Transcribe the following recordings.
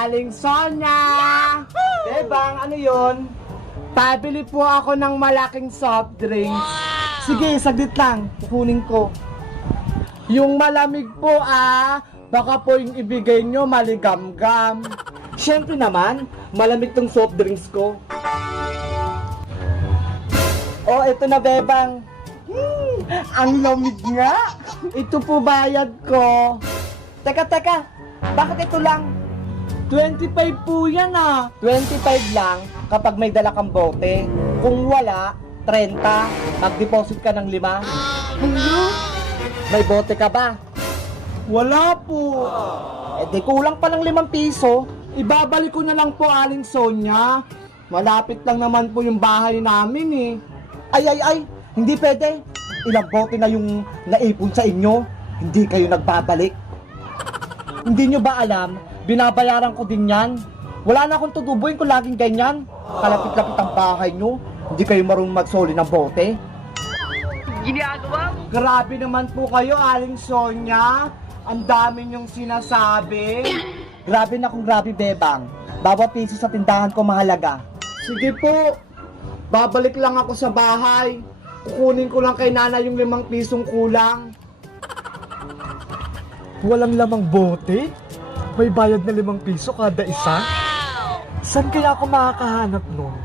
Aling Sonia! Bebang, ano yun? Pabili po ako ng malaking soft drinks. Sige, saglit lang. Kukunin ko. Yung malamig po baka po yung ibigay nyo maligam-gam. Siyempre naman, malamig tong soft drinks ko. Oh, ito na, Bebang. Ang lamig nga. Ito po bayad ko. Teka, bakit ito lang? 25 po yan 25 lang kapag may dala kang bote. Kung wala, 30. Mag-deposit ka ng 5. Ano? May bote ka ba? Wala po. Eh di kulang pa ng 5 piso. Ibabalik ko na lang po, Aling Sonia. Malapit lang naman po yung bahay namin Ay, hindi pwede. Ilang bote na yung naipon sa inyo. Hindi kayo nagbabalik. Hindi nyo ba alam, binabayaran ko din yan. Wala na akong tutubuin kung laging ganyan. Kalapit-lapit ang bahay nyo. Hindi kayo marunong magsoli ng bote. Ginagawa? Grabe naman po kayo, Aling Sonia. Ang dami nyong sinasabi. Grabe na kung grabe, Bebang. Bawat piso sa tindahan ko mahalaga. Sige po. Babalik lang ako sa bahay. Kukunin ko lang kay Nana yung 5 pisong kulang. Walang lamang bote? May bayad na 5 piso kada isa? Saan kaya ako makakahanap nun?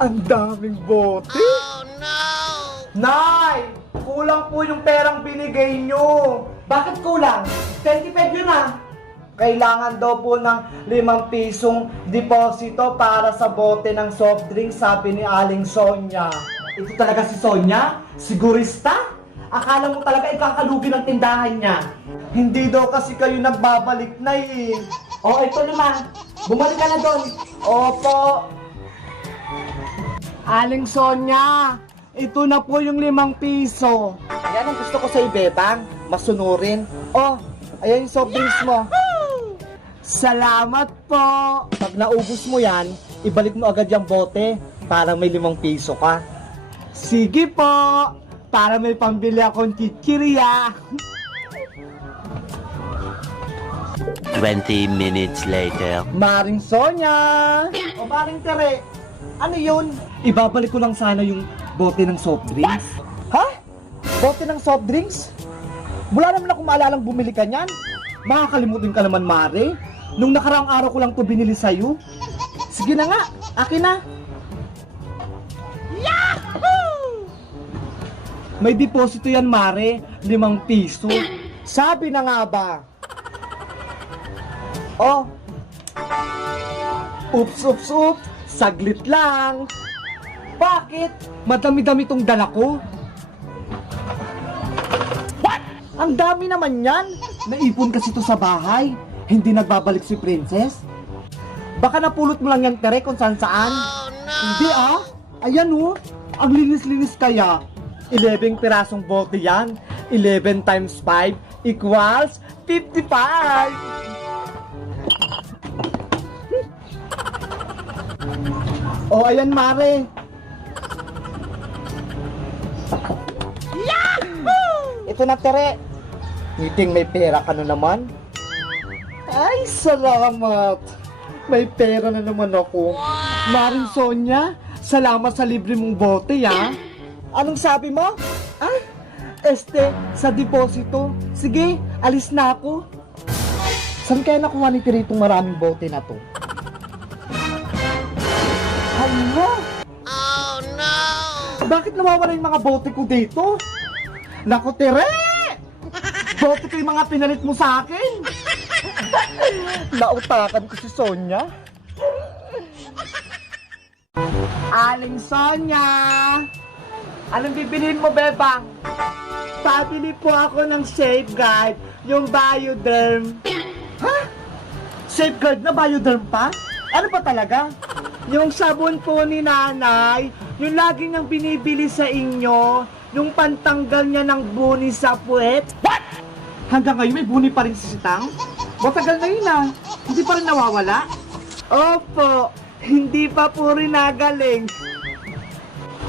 Ang daming bote? Oh no! Nay! Kulang po yung perang binigay nyo. Bakit kulang? 25 yun Kailangan daw po ng 5 pisong deposito para sa bote ng soft drink, sabi ni Aling Sonia. Ito talaga si Sonia? Sigurista? Akala mo talaga ikakalugi ng tindahan niya. Hindi daw kasi kayo nagbabalik na Oh, ito naman. Bumalik ka na doon. Opo. Aling Sonia, ito na po yung 5 piso. Yan ang gusto ko sa Bebang. Masunurin. Oh, ayan yung soft drinks mo. Salamat po. Pag naubos mo yan, ibalik mo agad yung bote para may 5 piso ka. Sige po. Para may pambili akong chichirya. 20 minutes later. Maring Sonia! O Maring Tere, ano yun? Ibabalik ko lang sana yung bote ng soft drinks. Ha? Bote ng soft drinks? Wala naman akong maalalang bumili ka niyan. Makakalimutin ka naman, Mare. Nung nakaraang araw ko lang to binili sa'yo. Sige na nga, akin na. May deposito yan, Mare. 5 piso. Sabi na nga ba? Oh. Oops. Saglit lang. Bakit? Madami-dami tong dala ko. What? Ang dami naman yan. Naipon kasi to sa bahay. Hindi nagbabalik si Princess. Baka napulot mo lang yan, Tere, kung saan-saan. Oh no! Hindi Ayan ang linis-linis kaya. 11 pirasong bote yan. 11 times 5 equals 55. Oh, ayan, Mare. Yahoo! Ito na, Tere. Ngiting may pera ka na naman. Ay, salamat. May pera na naman ako. Maring Sonia, salamat sa libre mong bote, Anong sabi mo? Sa deposito. Sige, alis na ako. Saan kaya nakuha ni Tere itong maraming bote na to? Hala! Oh no! Bakit nawawala yung mga bote ko dito? Naku, Tere! Bote ko yung mga pinalit mo sa akin. Nautakan ko si Sonia. Aling Sonia! Anong bibiliin mo, Bebang? Pabili po ako ng Safeguard, yung Bioderm. Ha? Safeguard na Bioderm pa? Ano ba talaga? Yung sabon po ni Nanay, yung lagi niyang binibili sa inyo, yung pantanggal niya ng buni sa puwet. What? Hanggang ngayon may buni pa rin si Sitang? Matagal na yun Hindi pa rin nawawala? Opo, hindi pa po rin nagaling.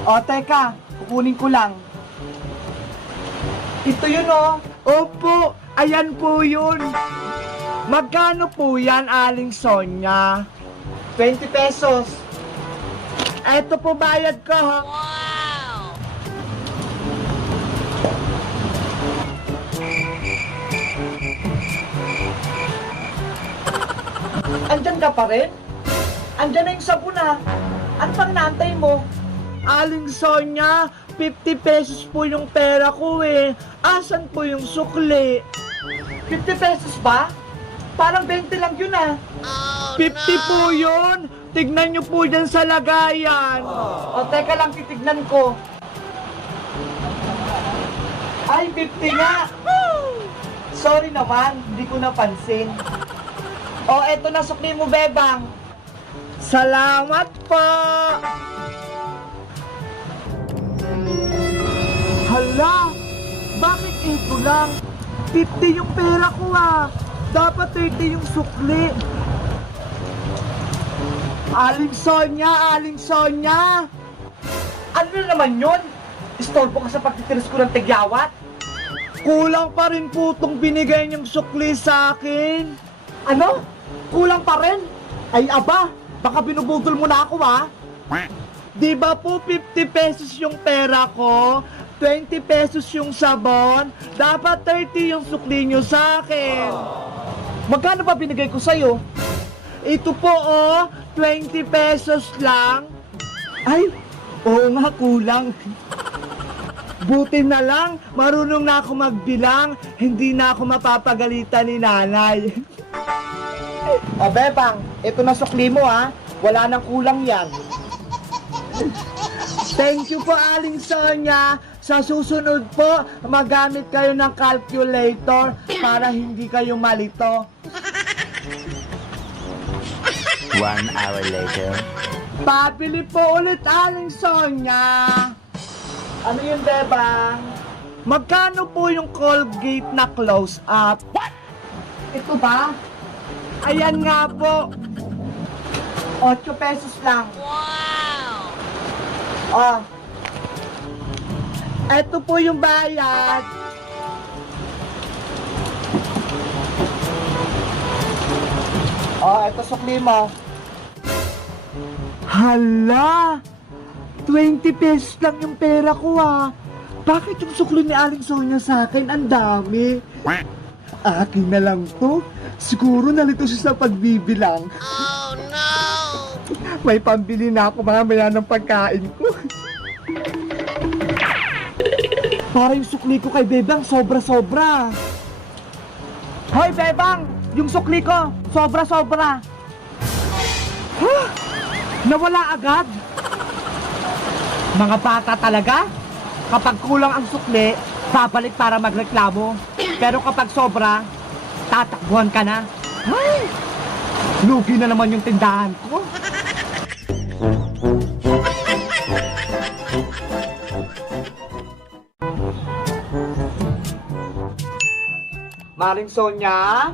O, teka, kukunin ko lang. Ito yun Opo, Ayan po yun. Magkano po yan, Aling Sonia? 20 pesos. Eto po bayad ko, ha? Wow! Andyan ka pa rin? Andyan na yung sabon, ha? Ano pang naantay mo? Aling Sonia, 50 pesos po yung pera ko eh. Asan po yung sukli? 50 pesos ba? Parang 20 lang yun ah. Oh 50 po yun. Tignan nyo po dyan sa lagayan. O teka lang, titignan ko. Ay, 50 nga. Sorry naman, hindi ko napansin. O, eto na sukli mo, Bebang. Salamat po. Hala, bakit ito lang? 50 yung pera ko ah. Dapat 30 yung sukli. Aling Sonia, Aling Sonia. Ano na naman yun? Istorbo ka sa pagtitiris ko ng tigyawat? Kulang pa rin po itong binigay niyong sukli sa akin. Ano? Kulang pa rin? Ay aba, baka binubudol mo na ako ah. Di ba po 50 pesos yung pera ko? 20 pesos yung sabon? Dapat 30 yung sukli nyo sa akin. Magkano ba binigay ko sa'yo? Ito po oh, 20 pesos lang. Ay, oo nga, kulang. Buti na lang, marunong na ako magbilang. Hindi na ako mapapagalitan ni nanay. O Bebang, ito na sukli mo ha. Wala nang kulang yan. Thank you po, Aling Sonia. Sa susunod po, magamit kayo ng calculator para hindi kayo malito. 1 hour later. Pabili po ulit, Aling Sonia. Ano yun, Bebang? Magkano po yung Colgate na close-up? What? Ito ba? Ayan nga po. 8 pesos lang. Wow! Oh. Ito po yung bayad. Oh, ito sukli mo. Hala! 20 pesos lang yung pera ko ah. Bakit yung sukli ni Aling Sonia sa akin ang dami? Akin na lang to. Siguro nalito siya sa pagbibilang. Oh no! May pambili na ako mamaya ng pagkain ko. Para yung sukli ko kay Bebang sobra-sobra. Hoy Bebang! Yung sukli ko, sobra-sobra. Huh? Nawala agad? Mga bata talaga? Kapag kulang ang sukli, babalik para magreklamo. Pero kapag sobra, tatakbuhan ka na. Ay! Lugi na naman yung tindahan ko. Maring Sonia?